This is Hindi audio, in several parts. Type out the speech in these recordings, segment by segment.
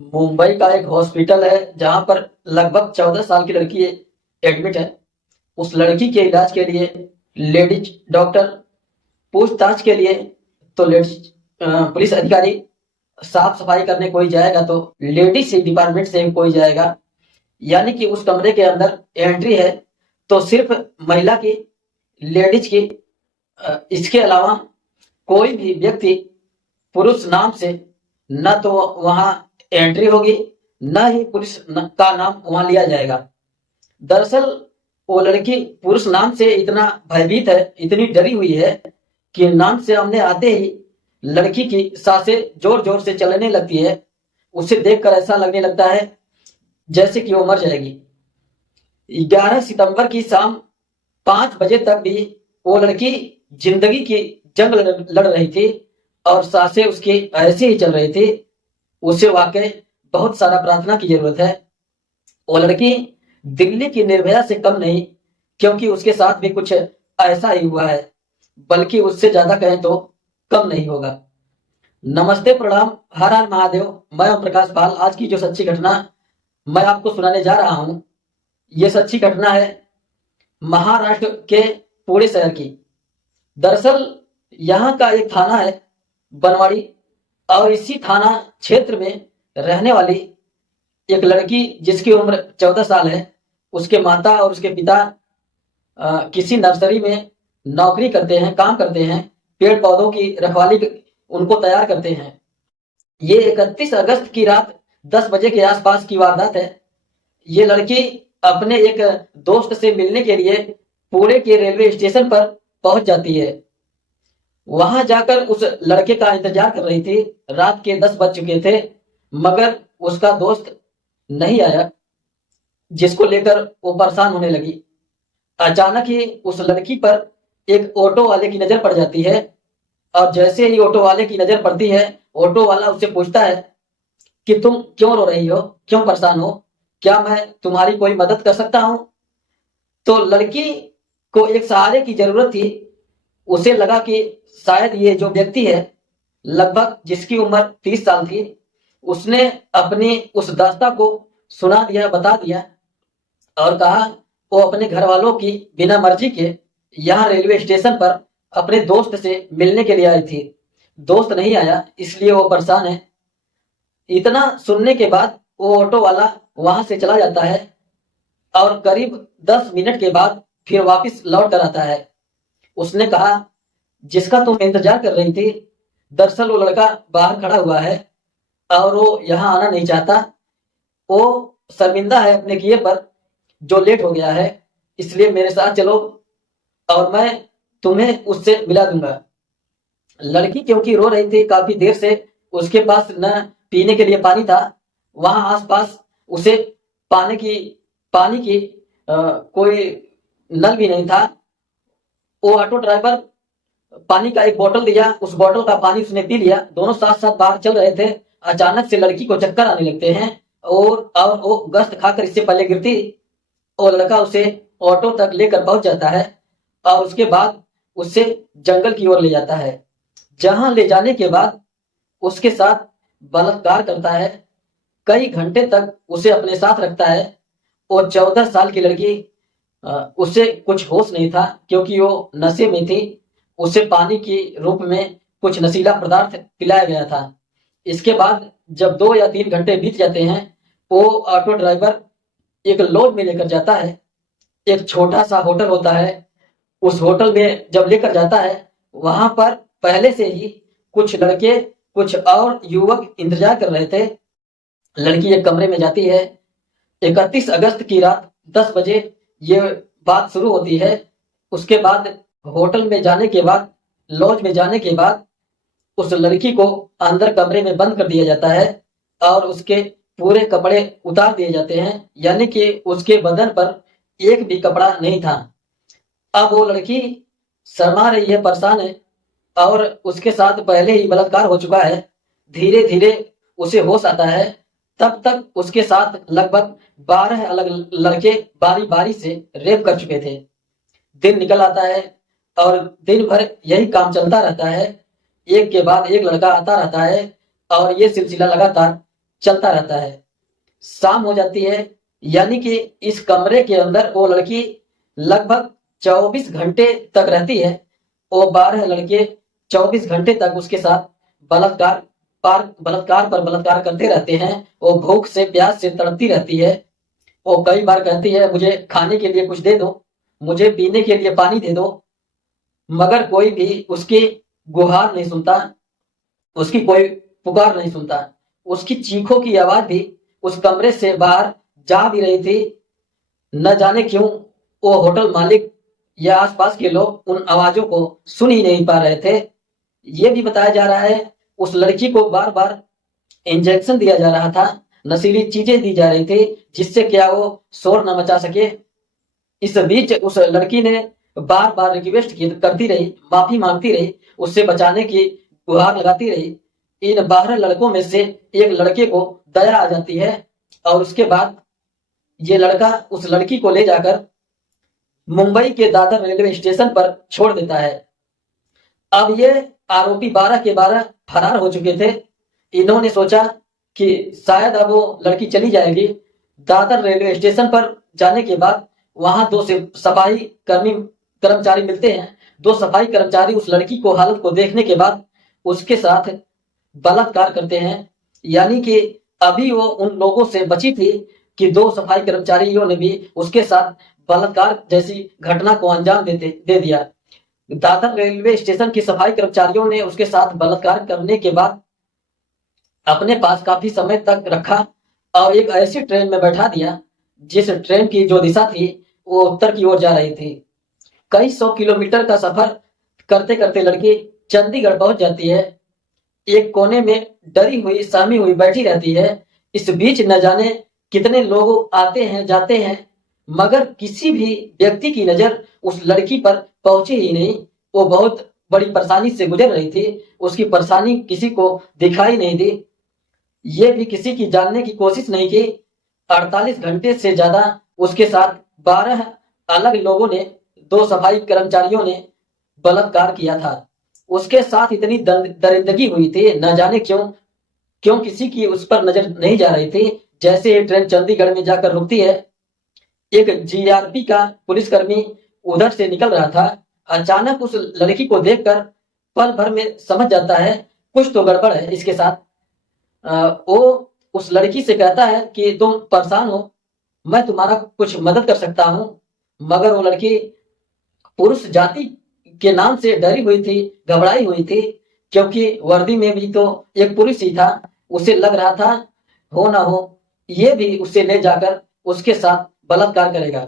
मुंबई का एक हॉस्पिटल है जहां पर लगभग 14 साल की लड़की एडमिट है। उस लड़की के इलाज के लिए लेडीज डॉक्टर, पूछताछ के लिए तो लेडीज पुलिस अधिकारी, साफ सफाई करने कोई जाएगा तो लेडीज डिपार्टमेंट से कोई जाएगा। यानी कि उस कमरे के अंदर एंट्री है तो सिर्फ महिला की, लेडीज की। इसके अलावा कोई भी व्यक्ति पुरुष नाम से न तो वहां एंट्री होगी, न ही पुरुष का नाम वहां लिया जाएगा। दरअसल वो लड़की पुरुष नाम से इतना भयभीत है, इतनी डरी हुई है कि नाम से सामने आते ही लड़की की सांसें जोर जोर से चलने लगती है। उसे देखकर ऐसा लगने लगता है जैसे कि वो मर जाएगी। 11 सितंबर की शाम 5 बजे तक भी वो लड़की जिंदगी की जंग लड़ रही थी और सांसें उसकी ऐसे ही चल रही थी। उसे वाकई बहुत सारा प्रार्थना की जरूरत है। वो लड़की दिल्ली की निर्भया से कम नहीं, क्योंकि उसके साथ भी कुछ ऐसा ही हुआ है, बल्कि उससे ज्यादा कहें तो कम नहीं होगा। नमस्ते, प्रणाम, हर हर महादेव। मैं ओम प्रकाश पाल। आज की जो सच्ची घटना मैं आपको सुनाने जा रहा हूं, ये सच्ची घटना है महाराष्ट्र के पुणे शहर की। दरअसल यहाँ का एक थाना है बनवाड़ी, और इसी थाना क्षेत्र में रहने वाली एक लड़की जिसकी उम्र 14 साल है, उसके माता और उसके पिता किसी नर्सरी में नौकरी करते हैं, काम करते हैं, पेड़ पौधों की रखवाली उनको तैयार करते हैं। ये 31 अगस्त की रात 10 बजे के आसपास की वारदात है। ये लड़की अपने एक दोस्त से मिलने के लिए पुणे के रेलवे स्टेशन पर पहुंच जाती है। वहां जाकर उस लड़के का इंतजार कर रही थी। रात के 10 बज चुके थे, मगर उसका दोस्त नहीं आया, जिसको लेकर वो परेशान होने लगी। अचानक ही उस लड़की पर एक ऑटो वाले की नजर पड़ जाती है, और जैसे ही ऑटो वाले की नजर पड़ती है, ऑटो वाला उससे पूछता है कि तुम क्यों रो रही हो, क्यों परेशान हो, क्या मैं तुम्हारी कोई मदद कर सकता हूं? तो लड़की को एक सहारे की जरूरत थी। उसे लगा कि शायद ये जो व्यक्ति है, लगभग जिसकी उम्र 30 साल थी, उसने अपनी उस दास्ता को सुना दिया, बता दिया, और कहा वो अपने घर वालों की बिना मर्जी के यहाँ रेलवे स्टेशन पर अपने दोस्त से मिलने के लिए आई थी। दोस्त नहीं आया, इसलिए वो परेशान है। इतना सुनने के बाद वो ऑटो वाला वहां से चला जाता है, और करीब 10 मिनट के बाद फिर वापस लौट कर आता है। उसने कहा, जिसका तुम इंतजार कर रही थी, दरअसल वो लड़का बाहर खड़ा हुआ है और वो यहाँ आना नहीं चाहता। वो शर्मिंदा है अपने किए पर, जो लेट हो गया है, इसलिए मेरे साथ चलो और मैं तुम्हें उससे मिला दूंगा। लड़की क्योंकि रो रही थी काफी देर से, उसके पास न पीने के लिए पानी था, वहां आसपास उसे पानी की कोई नल भी नहीं था। वो ऑटो ड्राइवर पानी का एक बोतल दिया, उस बोतल का पानी उसने पी लिया। दोनों साथ साथ बाहर चल रहे थे। अचानक से लड़की को चक्कर आने लगते हैं, और वो गश्त खाकर इससे पहले गिरती, और लड़का उसे ऑटो तक लेकर पहुंच जाता है, और उसके बाद उसे जंगल की ओर ले जाता है, जहां ले जाने के बाद उसके साथ बलात्कार करता है। कई घंटे तक उसे अपने साथ रखता है। और 14 साल की लड़की, उसे कुछ होश नहीं था, क्योंकि वो नशे में थी। उसे पानी के रूप में कुछ नशीला पदार्थ पिलाया गया था। इसके बाद जब 2 या 3 घंटे बीत जाते हैं, वो ऑटो ड्राइवर एक लॉज में लेकर जाता है। एक छोटा सा होटल होता है, उस होटल में जब लेकर जाता है, वहां पर पहले से ही कुछ लड़के, कुछ और युवक इंतजार कर रहे थे। लड़की एक कमरे में जाती है। 31 अगस्त की रात 10 बजे ये बात शुरू होती है। उसके बाद होटल में जाने के बाद, लॉज में जाने के बाद, उस लड़की को अंदर कमरे में बंद कर दिया जाता है, और उसके पूरे कपड़े उतार दिए जाते हैं। यानी कि उसके बदन पर एक भी कपड़ा नहीं था। अब वो लड़की शर्मा रही है, परेशान है, और उसके साथ पहले ही बलात्कार हो चुका है। धीरे धीरे उसे होश आता है। तब तक उसके साथ लगभग 12 अलग लड़के बारी बारी से रेप कर चुके थे। दिन निकल आता है और दिन भर यही काम चलता रहता है। एक के बाद एक लड़का आता रहता है, और ये सिलसिला लगातार चलता रहता है। शाम हो जाती है, यानी कि इस कमरे के अंदर वो लड़की लगभग 24 घंटे तक रहती है। वो 12 लड़के 24 घंटे तक उसके साथ बलात्कार पर बलात्कार करते रहते हैं। वो भूख से प्यास से तड़पती रहती है। वो कई बार कहती है मुझे खाने के लिए कुछ दे दो, मुझे पीने के लिए पानी दे दो, मगर कोई भी उसकी गुहार नहीं सुनता, उसकी कोई पुकार नहीं सुनता। उसकी चीखों की आवाज भी उस कमरे से बाहर जा भी रही थी। न जाने क्यों वो होटल मालिक या आसपास के लोग उन आवाजों को सुन ही नहीं पा रहे थे। ये भी बताया जा रहा है उस लड़की को बार बार इंजेक्शन दिया जा रहा था, नशीली चीजें दी जा रही थी, जिससे क्या वो शोर न मचा सके। इस बीच उस लड़की ने बार बार रिक्वेस्ट करती रही, माफी मांगती रही, उससे बचाने की गुहार लगाती रही। इन 12 लड़कों में से एक लड़के को दया आ जाती है और उसके बाद ये लड़का उस लड़की को ले जाकर मुंबई के दादर रेलवे स्टेशन पर छोड़ देता है। अब ये आरोपी 12 के 12 फरार हो चुके थे। इन्होंने सोचा कि शायद अब वो लड़की चली जाएगी। दादर रेलवे स्टेशन पर जाने के बाद वहां दो से सफाई कर्मचारी मिलते हैं। दो सफाई कर्मचारी उस लड़की को हालत को देखने के बाद उसके साथ बलात्कार करते हैं। यानी कि अभी वो उन लोगों से बची थी कि दो सफाई कर्मचारियों ने भी उसके साथ बलात्कार जैसी घटना को अंजाम दे दिया। दादर रेलवे स्टेशन की सफाई कर्मचारियों ने उसके साथ बलात्कार करने के बाद अपने पास काफी समय तक रखा और एक ऐसी ट्रेन में बैठा दिया जिस ट्रेन की जो दिशा थी वो उत्तर की ओर जा रही थी। कई 100 किलोमीटर का सफर करते करते लड़की चंडीगढ़ पहुंच जाती है। एक कोने में डरी हुई सहमी हुई बैठी रहती है। इस बीच न जाने कितने लोग आते हैं जाते हैं, मगर किसी भी व्यक्ति की नजर उस लड़की पर पहुंची ही नहीं। वो बहुत बड़ी परेशानी से गुजर रही थी, उसकी परेशानी किसी को दिखाई नहीं दी। ये भी किसी की जानने की कोशिश नहीं की। 48 घंटे से ज्यादा उसके साथ 12 अलग लोगों ने, दो सफाई कर्मचारियों ने बलात्कार किया था। उसके साथ इतनी दरिंदगी हुई थी, न जाने क्यों किसी की उस पर नजर नहीं जा रही थी। जैसे ये ट्रेन चंडीगढ़ में जाकर रुकती है, एक जीआरपी का पुलिसकर्मी उधर से निकल रहा था। अचानक उस लड़की को देखकर पल भर में समझ जाता है कुछ तो गड़बड़ है इसके साथ। वो उस लड़की से कहता है कि तुम परेशान हो, मैं तुम्हारा कुछ मदद कर सकता हूं। मगर वो लड़की पुरुष जाति के नाम से डरी हुई थी, घबराई हुई थी, क्योंकि वर्दी में भी तो एक पुरुष ही था। उसे लग रहा था हो ना हो ये भी उसे ले जाकर उसके साथ बलात्कार करेगा।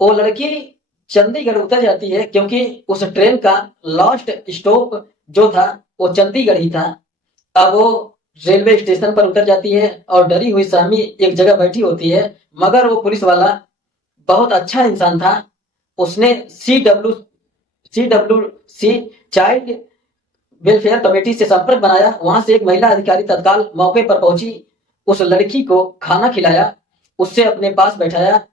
वो लड़की चंडीगढ़ उतर जाती है क्योंकि उस ट्रेन का लास्ट स्टॉप जो था वो चंडीगढ़ ही था। अब वो रेलवे स्टेशन पर उतर जाती है और डरी हुई सहमी एक जगह बैठी होती है। मगर वो पुलिस वाला बहुत अच्छा इंसान था। उसने CWC चाइल्ड वेलफेयर कमेटी से संपर्क बनाया। वहां से एक महिला अधिकारी तत्काल मौके पर पहुंची, उस लड़की को खाना खिलाया, उससे अपने पास बैठाया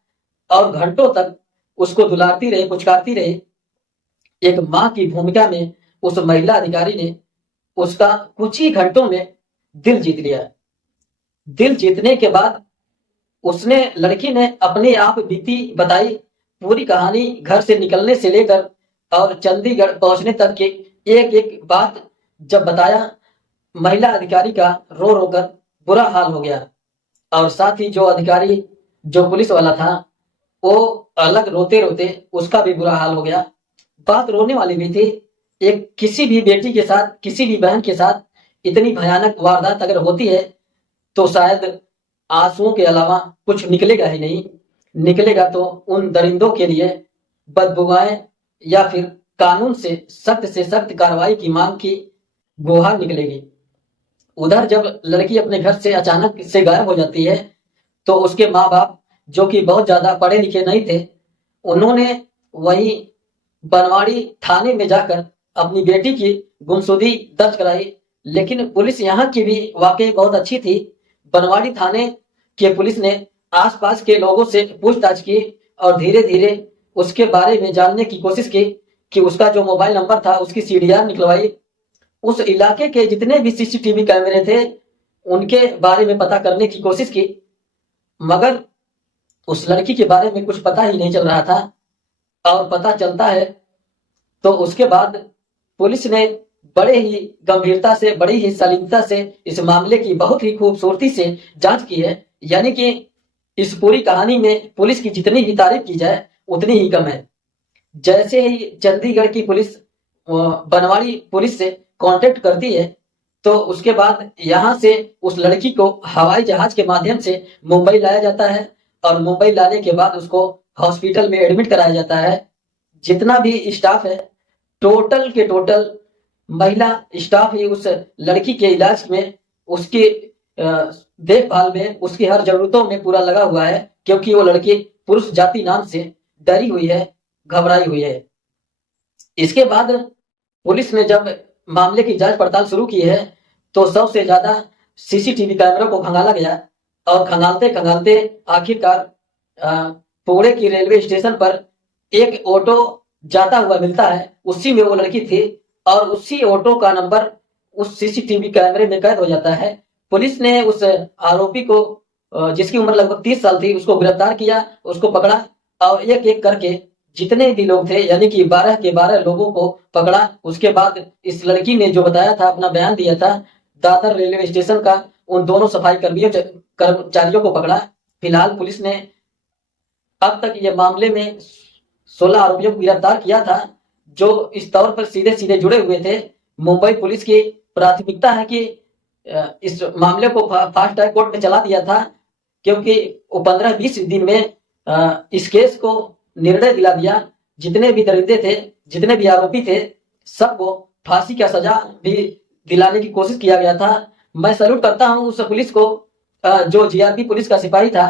और घंटों तक उसको दुलारती रही, पुचकारती रही। एक मां की भूमिका में उस महिला अधिकारी ने उसका कुछ ही घंटों में दिल जीत लिया। दिल जीतने के बाद लड़की ने अपनी आप बीती बताई, पूरी कहानी घर से निकलने से लेकर और चंडीगढ़ पहुंचने तक की एक एक बात जब बताया, महिला अधिकारी का रो रो कर बुरा हाल हो गया। और साथ ही जो अधिकारी, जो पुलिस वाला था, वो अलग रोते रोते उसका भी बुरा हाल हो गया। बात रोने वाली भी थी। एक किसी भी बेटी के साथ, किसी भी बहन के साथ इतनी भयानक वारदात अगर होती है तो शायद आंसुओं के अलावा कुछ निकलेगा ही नहीं। निकलेगा तो उन दरिंदों के लिए बददुआएं या फिर कानून से सख्त कार्रवाई की मांग की गुहार निकलेगी। उधर जब लड़की अपने घर से अचानक से गायब हो जाती है तो उसके माँ बाप, जो कि बहुत ज्यादा पढ़े लिखे नहीं थे, उन्होंने वही बनवाड़ी थाने में जाकर अपनी बेटी की गुमशुदगी दर्ज कराई। लेकिन पुलिस यहाँ की भी वाकई बहुत अच्छी थी। बनवाड़ी थाने के पुलिस ने आसपास के लोगों से पूछताछ की और धीरे धीरे उसके बारे में जानने की कोशिश की कि उसका जो मोबाइल नंबर था उसकी CDR निकलवाई। उस इलाके के जितने भी CCTV कैमरे थे उनके बारे में पता करने की कोशिश की, मगर उस लड़की के बारे में कुछ पता ही नहीं चल रहा था। और पता चलता है तो उसके बाद पुलिस ने बड़े ही गंभीरता से, बड़ी ही सलीमता से इस मामले की बहुत ही खूबसूरती से जांच की है। यानी कि इस पूरी कहानी में पुलिस की जितनी भी तारीफ की जाए उतनी ही कम है। जैसे ही चंडीगढ़ की पुलिस बनवाड़ी पुलिस से कांटेक्ट करती है, तो उसके बाद यहाँ से उस लड़की को हवाई जहाज के माध्यम से मुंबई लाया जाता है और मुंबई लाने के बाद उसको हॉस्पिटल में एडमिट कराया जाता है। जितना भी स्टाफ है, टोटल के टोटल महिला स्टाफ ही उस लड़की के इलाज में, उसकी देखभाल में, उसकी हर जरूरतों में पूरा लगा हुआ है, क्योंकि वो लड़की पुरुष जाति नाम से डरी हुई है, घबराई हुई है। इसके बाद पुलिस ने जब मामले की जांच पड़ताल शुरू की है, तो सबसे ज्यादा सीसीटीवी कैमरों को खंगाला गया और खंगालते खंगालते आखिरकार पुणे की रेलवे स्टेशन पर एक ऑटो जाता हुआ मिलता है। उसी में वो लड़की थी और उसी ऑटो का नंबर उस सीसीटीवी कैमरे में कैद हो जाता है। पुलिस ने उस आरोपी को, जिसकी उम्र लगभग 30 साल थी, उसको गिरफ्तार किया, उसको पकड़ा और एक एक करके जितने भी लोग थे, यानी कि 12 के 12 लोगों को पकड़ा। उसके बाद इस लड़की ने जो बताया था, अपना बयान दिया था, दादर रेलवे स्टेशन का, उन दोनों सफाई कर्मचारियों को पकड़ा। फिलहाल पुलिस ने अब तक ये मामले में 16 आरोपियों को गिरफ्तार किया था, जो इस तौर पर सीधे सीधे जुड़े हुए थे। मुंबई पुलिस की प्राथमिकता है कि इस मामले को फास्ट ट्रैक कोर्ट में चला दिया था, क्योंकि वो 15-20 दिन में इस केस को निर्णय दिला दिया। जितने भी दरिंदे थे, जितने भी आरोपी थे, सबको फांसी का सजा भी दिलाने की कोशिश किया गया था। मैं सैल्यूट करता हूं उस पुलिस को, जो जीआरपी पुलिस का सिपाही था,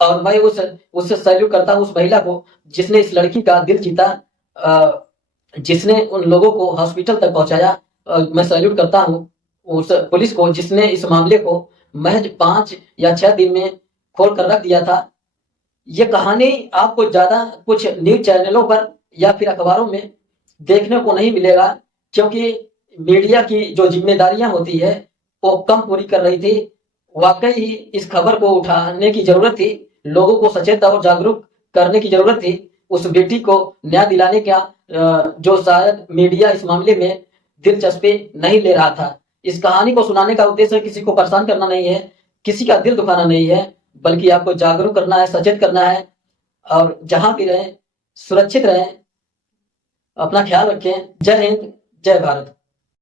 और मैं उससे सैल्यूट करता हूं उस महिला को जिसने इस लड़की का दिल जीता, जिसने उन लोगों को हॉस्पिटल तक पहुंचाया। मैं सैल्यूट करता हूं उस पुलिस को जिसने इस मामले को महज 5 या 6 दिन में खोल कर रख दिया था। ये कहानी आपको ज्यादा कुछ न्यूज चैनलों पर या फिर अखबारों में देखने को नहीं मिलेगा, क्योंकि मीडिया की जो जिम्मेदारियां होती है वो कम पूरी कर रही थी। वाकई ही इस खबर को उठाने की जरूरत थी, लोगों को सचेत और जागरूक करने की जरूरत थी। उस बेटी को न्याय दिलाने का जो शायद मीडिया इस मामले में दिलचस्पी नहीं ले रहा था। इस कहानी को सुनाने का उद्देश्य किसी को परेशान करना नहीं है, किसी का दिल दुखाना नहीं है, बल्कि आपको जागरूक करना है, सचेत करना है। और जहां भी रहें सुरक्षित रहें, अपना ख्याल रखें। जय हिंद, जय भारत।